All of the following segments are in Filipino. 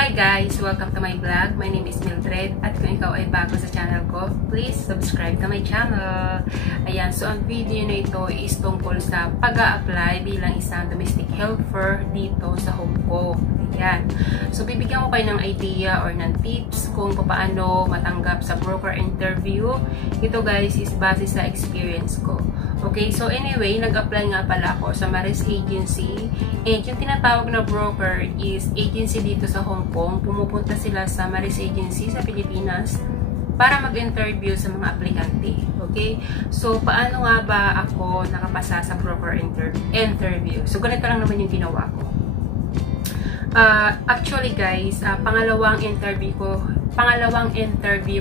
Hi guys! Welcome to my vlog. My name is Mildred at kung ikaw ay bago sa channel ko, please subscribe to my channel. Ayan, so ang video na ito is tungkol sa pag-a-apply bilang isang domestic helper dito sa Hong Kong. Ayan. So bibigyan ko kayo ng idea or ng tips kung paano matanggap sa broker interview. Ito guys is base sa experience ko. Okay, so anyway, nag-apply nga pala ako sa Maris Agency. And yung tinatawag na broker is agency dito sa Hong Kong. Pumupunta sila sa Maris Agency sa Pilipinas para mag-interview sa mga aplikante. Okay? So, paano nga ba ako nakapasa sa broker interview? So, ganito lang naman yung ginawa ko. Actually guys, pangalawang interview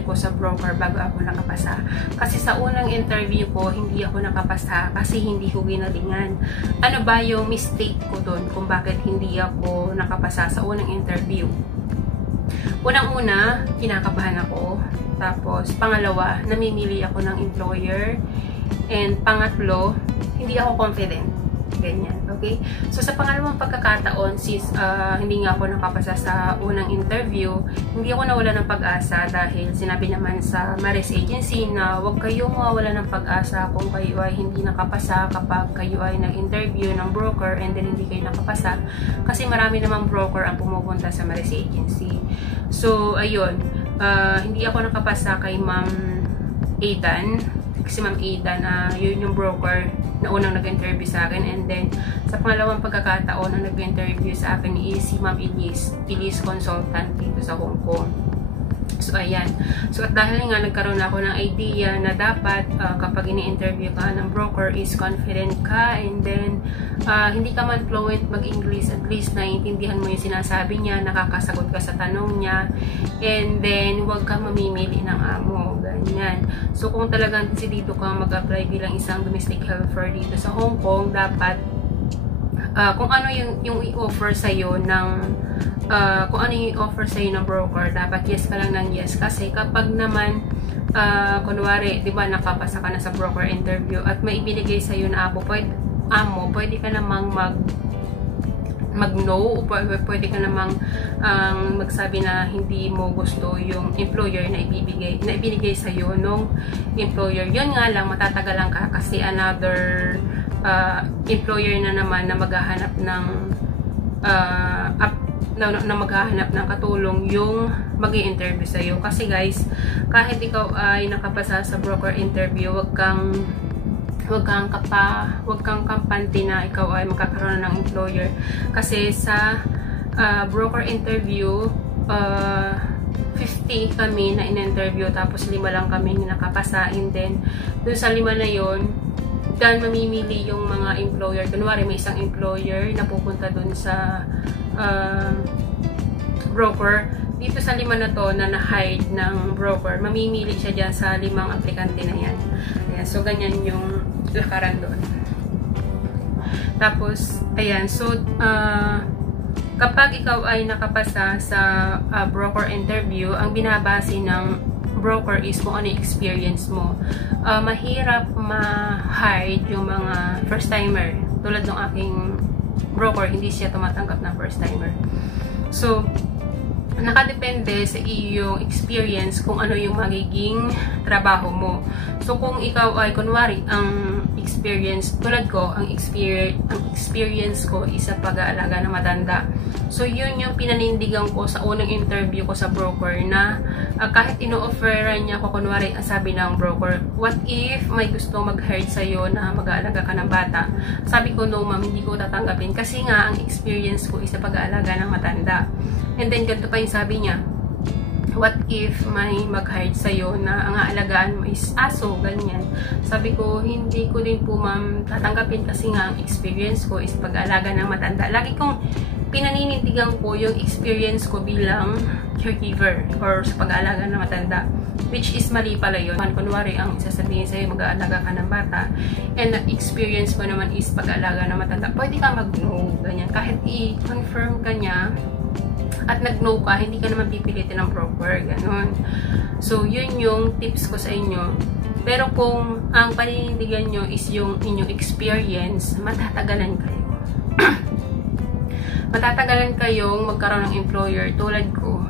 ko sa broker bago ako nakapasa. Kasi sa unang interview ko, hindi ako nakapasa kasi hindi ko ginalingan. Ano ba yung mistake ko doon kung bakit hindi ako nakapasa sa unang interview? Unang-una, kinakabahan ako. Tapos, pangalawa, namimili ako ng employer. And pangatlo, hindi ako confident. Ganyan, okay? So, sa pangalawang pagkakataon, since hindi nga ako nakapasa sa unang interview, hindi ako nawala ng pag-asa dahil sinabi naman sa Maris Agency na huwag kayong mawala ng pag-asa kung kayo ay hindi nakapasa kapag kayo ay nag-interview ng broker and then hindi kayo nakapasa kasi marami namang broker ang pumupunta sa Maris Agency. So, ayun, hindi ako nakapasa kay Ma'am Aidan kasi Ma'am Aidan, yun yung broker na unang nag-interview sa akin. And then, sa pangalawang pagkakataon na nag-interview sa akin is si Ma'am Elise Consultant dito sa Hong Kong. So, ayan. So, at dahil nga nagkaroon ako ng idea na dapat kapag ini-interview ka ng broker is confident ka and then hindi ka man fluent mag-English, at least naiintindihan mo yung sinasabi niya, nakakasagot ka sa tanong niya, and then huwag kang mamimili ng amo. Ganyan. So, kung talagang dito ka mag-apply bilang isang domestic helper dito sa Hong Kong, dapat kung ano yung i-offer sa'yo ng kung ano yung offer sa'yo ng broker, dapat yes ka lang ng yes. Kasi kapag naman, kunwari, di ba, nakapasa ka na sa broker interview at may ibinigay sa'yo na pwede ka namang mag-no, o pwede ka namang magsabi na hindi mo gusto yung employer na ibinigay sa'yo nung employer. Yun nga lang, matatagalan ka kasi another employer na naman na maghahanap ng maghahanap ng katulong yung mag-i-interview sa'yo. Kasi guys, kahit ikaw ay nakapasa sa broker interview, wag kang kampante na ikaw ay magkakaroon ng employer. Kasi sa broker interview, 50 kami na in-interview, tapos 5 lang kami na nakapasa. And then, dun sa 5 na yon, dan mamimili yung mga employer. Kunwari, may isang employer na pupunta dun sa broker. Dito sa 5 na to na na-hide ng broker, mamimili siya dyan sa 5 aplikante na yan. Ayan, so, ganyan yung lakaran doon. Tapos, ayan, so, kapag ikaw ay nakapasa sa broker interview, ang binabase ng broker is kung ano yung experience mo. Mahirap ma-hide yung mga first-timer. Tulad ng aking broker, hindi siya tumatanggap ng first-timer. So, nakadepende sa iyong experience kung ano yung magiging trabaho mo. So, kung ikaw ay, kunwari, ang experience, tulad ko, ang experience ko is sa pag-aalaga ng matanda. So, yun yung pinanindigan ko sa unang interview ko sa broker na kahit ino-offeran niya ako, kunwari, sabi ng broker, what if may gusto mag-hire sa'yo na mag-aalaga ka ng bata? Sabi ko, no ma'am, hindi ko tatanggapin kasi nga, ang experience ko is sa pag-aalaga ng matanda. And then, ganito pa yung sabi niya, what if may mag-hire sa'yo na ang aalagaan mo is aso, ganyan. Sabi ko, hindi ko din po ma'am tatanggapin kasi nga ang experience ko is pag-aalaga ng matanda. Lagi kong pinaninindigan ko yung experience ko bilang caregiver or sa pag-aalaga ng matanda. Which is mali pala yun. Kunwari, ang sasabihin sa'yo, mag-aalaga ka ng bata and the experience mo naman is pag-aalaga ng matanda. Pwede ka mag-no, ganyan. Kahit i-confirm ka niya at nag-no ka, hindi ka naman pipilitin ng broker, gano'n. So, yun yung tips ko sa inyo. Pero kung ang paninindigan nyo is yung inyong experience, matatagalan kayo. matatagalan kayong magkaroon ng employer tulad ko.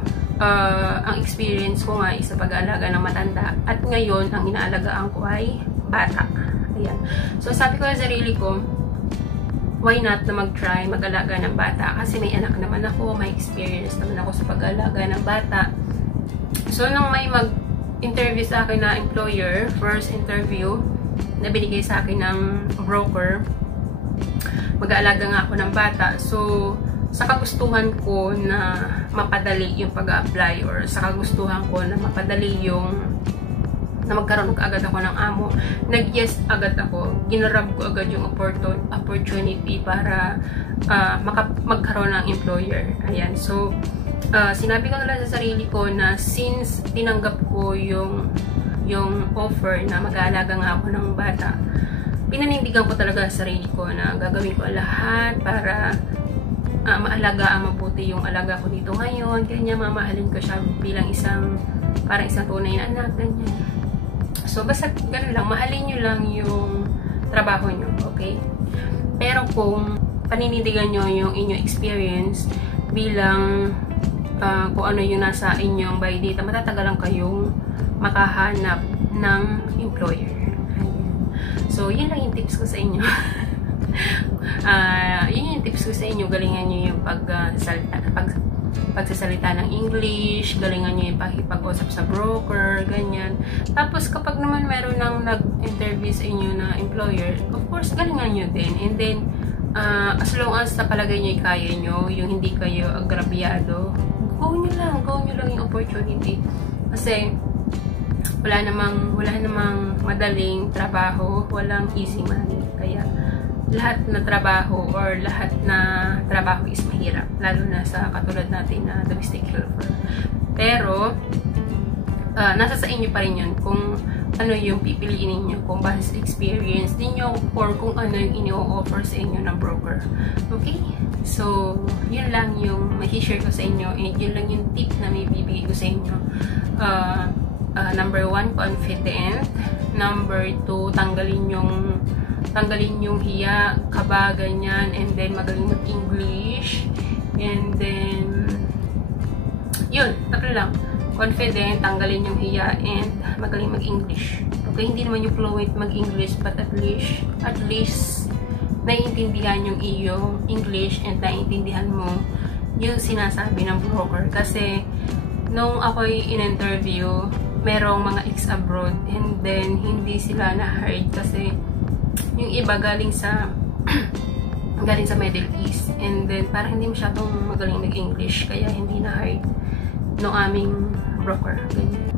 Ang experience ko nga is sa pag-aalaga ng matanda. At ngayon, ang inaalagaan ko ay bata. Ayan. So, sabi ko sa sarili ko, why not na mag-try mag-alaga ng bata? Kasi may anak naman ako, may experience naman ako sa pag-aalaga ng bata. So, nung may mag-interview sa akin na employer, first interview, na binigay sa akin ng broker, mag-aalaga nga ako ng bata. So, sa kagustuhan ko na mapadali yung pag-apply or sa kagustuhan ko na mapadali yung na magkaroon agad ako ng amo, nag-yes agad ako. Ginarab ko agad yung opportunity para magkaroon ng employer. Ayan. So, sinabi ko lang sa sarili ko na since tinanggap ko yung offer na mag-aalaga nga ako ng bata, pinanindigan ko talaga sa sarili ko na gagawin ko lahat para maalagaan mabuti yung alaga ko dito ngayon. Kanya mamahalin ko siya bilang parang isang tunay na anak, ganyan. So, basta ganun lang, mahalin nyo lang yung trabaho nyo, okay? Pero kung paninindigan nyo yung inyong experience bilang kung ano yung nasa inyong by data, matatagalan kayong makahanap ng employer. Ayan. So, yun lang yung tips ko sa inyo. Yun yung tips ko sa inyo. Galingan nyo yung pagsasalita ng English, galingan nyo yung pakipag-usap sa broker, ganyan. Tapos, kapag naman meron nang nag-interview sa inyo na employer, of course, galingan nyo din. And then, as long as napalagay nyo yung kaya nyo, yung hindi kayo agrabyado, go nyo lang yung opportunity. Kasi, wala namang madaling trabaho, walang easy money. Kaya, lahat na trabaho or lahat na trabaho is mahirap, lalo na sa katulad natin na domestic helper. Pero nasa sa inyo pa rin yun kung ano yung pipiliin ninyo, kung base sa experience ninyo or kung ano yung ini-offer sa inyo ng broker. Okay? So, yun lang yung ma-share ko sa inyo, and yun lang yung tip na may bibigay ko sa inyo. Number 1, confident. Number 2, tanggalin yung hiya, kaba, ganyan, and then magaling mag-English, and then yun, tatlo lang. Confident, tanggalin yung hiya, and magaling mag-English. Okay, hindi naman yung fluent mag-English, but at least naiintindihan yung iyong English and naiintindihan mo yung sinasabi ng broker. Kasi nung ako'y in-interview, merong mga ex-abroad, and then hindi sila na-hired kasi yung iba galing sa Middle East, and then parang hindi masyadong magaling nag-English, kaya hindi na-hired no aming broker. Ganyan.